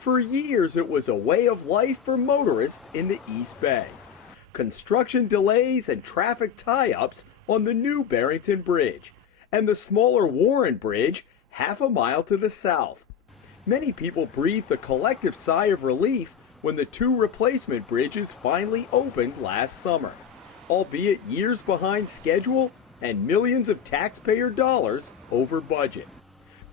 For years, it was a way of life for motorists in the East Bay. Construction delays and traffic tie-ups on the new Barrington Bridge and the smaller Warren Bridge half a mile to the south. Many people breathed a collective sigh of relief when the two replacement bridges finally opened last summer, albeit years behind schedule and millions of taxpayer dollars over budget.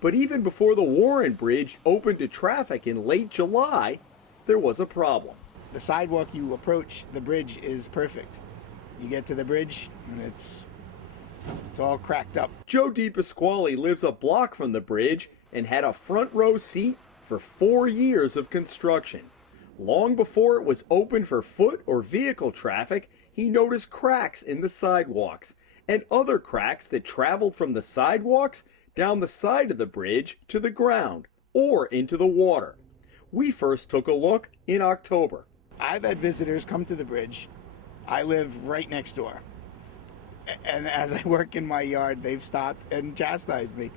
But even before the Warren Bridge opened to traffic in late July, there was a problem. The sidewalk you approach the bridge is perfect. You get to the bridge and it's all cracked up. Joe DiPasquale lives a block from the bridge and had a front row seat for 4 years of construction. Long before it was open for foot or vehicle traffic, he noticed cracks in the sidewalks and other cracks that traveled from the sidewalks down the side of the bridge to the ground or into the water. We first took a look in October. I've had visitors come to the bridge. I live right next door. And as I work in my yard, they've stopped and chastised me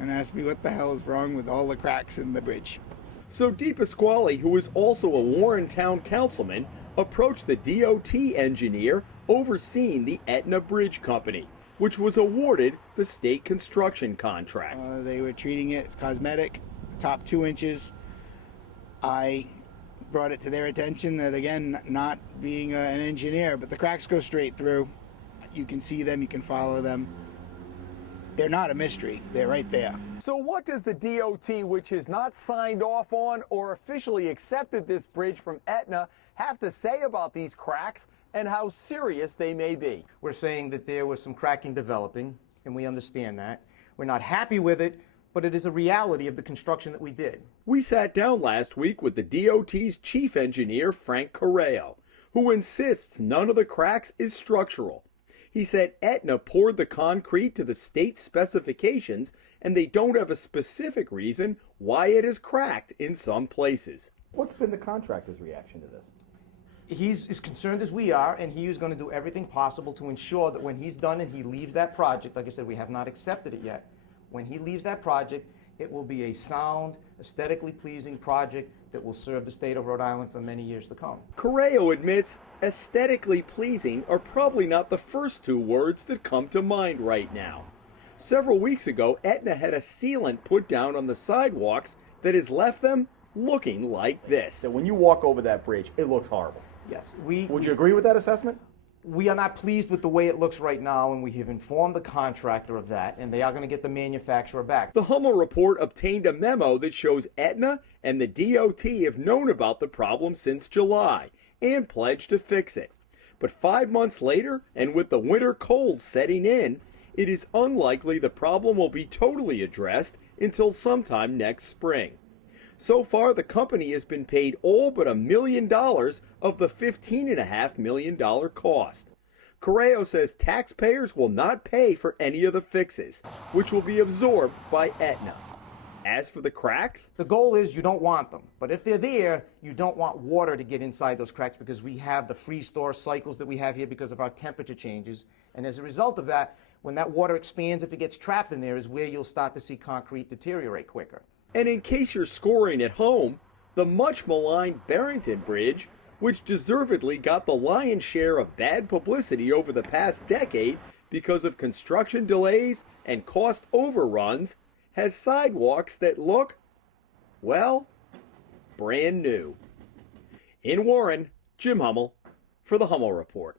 and asked me what the hell is wrong with all the cracks in the bridge. So DiPasquale, who is also a Warren Town councilman, approached the DOT engineer overseeing the Aetna Bridge Company, which was awarded the state construction contract. They were treating it as cosmetic, the top 2 inches. I brought it to their attention that, again, not being an engineer, but the cracks go straight through. You can see them, you can follow them. They're not a mystery, they're right there. So what does the DOT, which has not signed off on or officially accepted this bridge from Aetna, have to say about these cracks and how serious they may be? We're saying that there was some cracking developing, and we understand that. We're not happy with it, but it is a reality of the construction that we did. We sat down last week with the DOT's chief engineer, Frank Correo, who insists none of the cracks is structural. He said Aetna poured the concrete to the state specifications and they don't have a specific reason why it is cracked in some places. What's been the contractor's reaction to this? He's as concerned as we are, and he is going to do everything possible to ensure that when he's done and he leaves that project, like I said, we have not accepted it yet. When he leaves that project, it will be a sound, aesthetically pleasing project that will serve the state of Rhode Island for many years to come. Correo admits aesthetically pleasing are probably not the first 2 words that come to mind right now. Several weeks ago, Aetna had a sealant put down on the sidewalks that has left them looking like this. So when you walk over that bridge, it looks horrible. Yes, Would you agree with that assessment? we are not pleased with the way it looks right now, and we have informed the contractor of that, and they are going to get the manufacturer back. The Hummel report obtained a memo that shows Aetna and the DOT have known about the problem since July and pledged to fix it. But 5 months later, and with the winter cold setting in, it is unlikely the problem will be totally addressed until sometime next spring. So far, the company has been paid all but $1 million of the $15.5 million cost. Correo says taxpayers will not pay for any of the fixes, which will be absorbed by Aetna. As for the cracks, the goal is you don't want them, but if they're there, you don't want water to get inside those cracks because we have the freeze-thaw cycles that we have here because of our temperature changes, and as a result of that, when that water expands, if it gets trapped in there, is where you'll start to see concrete deteriorate quicker. And in case you're scoring at home, the much maligned Barrington Bridge, which deservedly got the lion's share of bad publicity over the past decade because of construction delays and cost overruns, has sidewalks that look, well, brand new. In Warren, Jim Hummel for the Hummel Report.